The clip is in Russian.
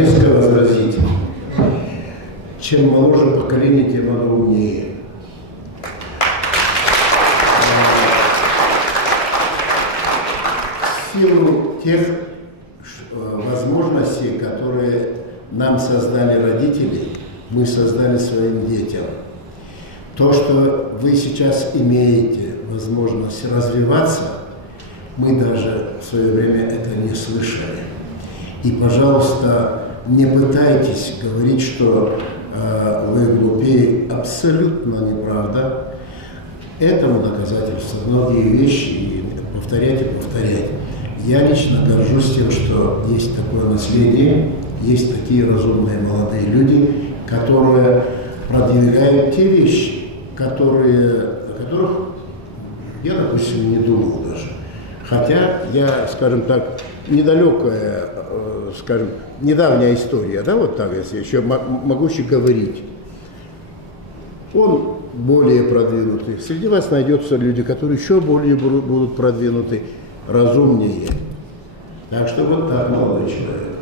резко возразить. Чем моложе поколение, тем оно умнее. В силу тех возможностей, которые нам создали родители, мы создали своим детям. То, что вы сейчас имеете возможность развиваться, мы даже в свое время это не слышали. И, пожалуйста, не пытайтесь говорить, что вы глупее. Абсолютно неправда. Этому доказательство многие вещи, и повторять и повторять. Я лично горжусь тем, что есть такое наследие, есть такие разумные молодые люди, которые продвигают те вещи, о которых я, допустим, не думал даже. Хотя я, скажем так, недалекая, скажем, недавняя история, да, вот так, если еще могу еще говорить. Он более продвинутый. Среди вас найдется люди, которые еще более будут продвинуты, разумнее. Так что вот так, молодой человек.